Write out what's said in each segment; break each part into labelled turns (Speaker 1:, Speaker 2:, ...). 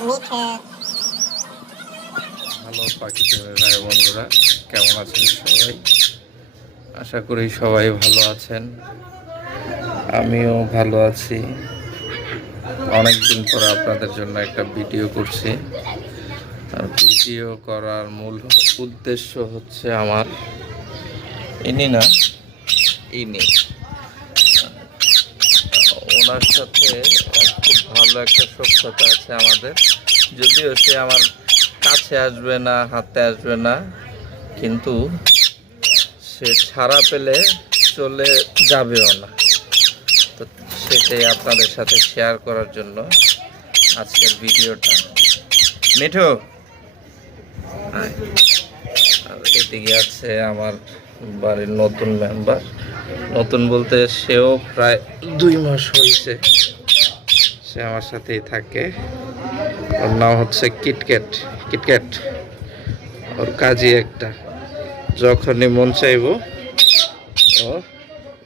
Speaker 1: Hello পাখি ভাই বন্ধুরা, কেমন আছেন সবাই? আশা করি সবাই ভালো আছেন। আমিও ভালো আছি। অনেক দিন পর আপনাদের জন্য একটা ভিডিও করছি। ভিডিও করার মূল উদ্দেশ্য হচ্ছে আমার, ইনি না, ইনি। ওনার সাথে খুব ভালো একটা সক্ষতা আছে আমাদের। যদিও সে আমার কাছে আসবে না, হাতে আসবে না, কিন্তু সে ছাড়া পেলে চলে যাবেও না। তো সেটাই আপনাদের সাথে শেয়ার করার জন্য আজকের ভিডিওটা মিঠু। আর এদিকে আছে আমার বাড়ির নতুন মেম্বার নতুন বলতে সেও প্রায় দুই মাস হয়েছে। সে আমার সাথেই থাকে। ওর নাম হচ্ছে কিটক্যাট। কিটক্যাট। ওর কাজই একটা। যখনই মন চাইব, ও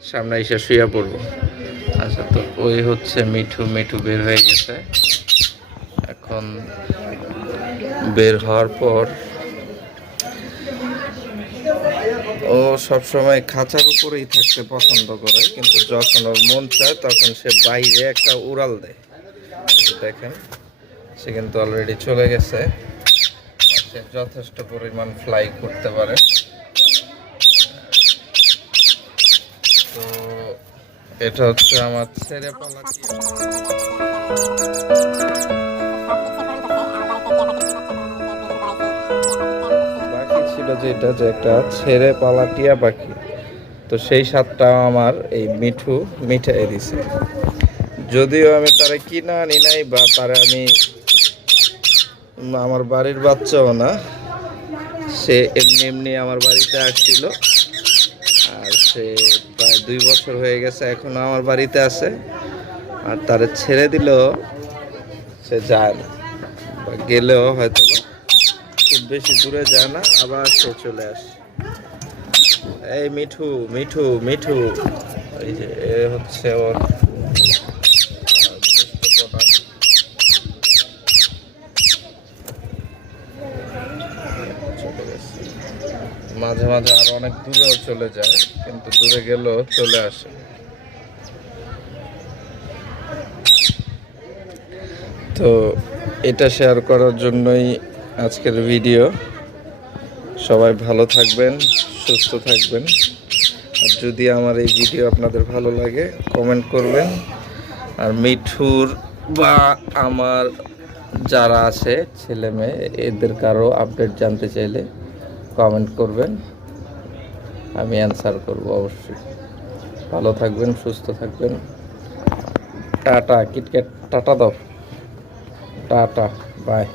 Speaker 1: সামনে এসে শুয়ে পড়ব। আচ্ছা তো ওই হচ্ছে মিঠু। মিঠু বের হয়ে গেছে। এখন বের হওয়ার পর ও সবসময় খাঁচার উপরেই থাকতে পছন্দ করে, কিন্তু যখন ওর মন চায় তখন সে বাইরে একটা উড়াল দেয়। দেখেন, সে কিন্তু অলরেডি চলে গেছে। সে যথেষ্ট পরিমাণ ফ্লাই করতে পারে। তো এটা হচ্ছে আমার ছেড়ে পালা ছিল যেটা যে একটা ছেড়ে পালা টিয়া পাখি। তো সেই স্বাদটা আমার এই মিঠু মিঠাই দিছে। যদিও আমি তারা কিনা আনি নাই বা তারা আমি আমার বাড়ির বাচ্চাও না, সে এমনি এমনি আমার বাড়িতে আসছিল। আর সে প্রায় দুই বছর হয়ে গেছে এখনও আমার বাড়িতে আছে। আর তারা ছেড়ে দিলেও সে যায় না। বা গেলেও হয়তো বেশি দূরে যায় না, আবার সে চলে আসে। এই মিঠু মিঠু মিঠু। এই যে হচ্ছে ওর। মাঝে মাঝে আর অনেক দূরেও চলে যায়, কিন্তু দূরে গেলেও চলে আসে। তো এটা শেয়ার করার জন্যই আজকের ভিডিও। সবাই ভালো থাকবেন, সুস্থ থাকবেন। আর যদি আমার এই ভিডিও আপনাদের ভালো লাগে কমেন্ট করবেন। আর মিঠুর বা আমার যারা আছে, ছেলে মেয়ে, এদের কারও আপডেট জানতে চাইলে কমেন্ট করবেন। আমি অ্যান্সার করব অবশ্যই। ভালো থাকবেন, সুস্থ থাকবেন। টাটা কিটক্যাট টাটা দাও। Tata bye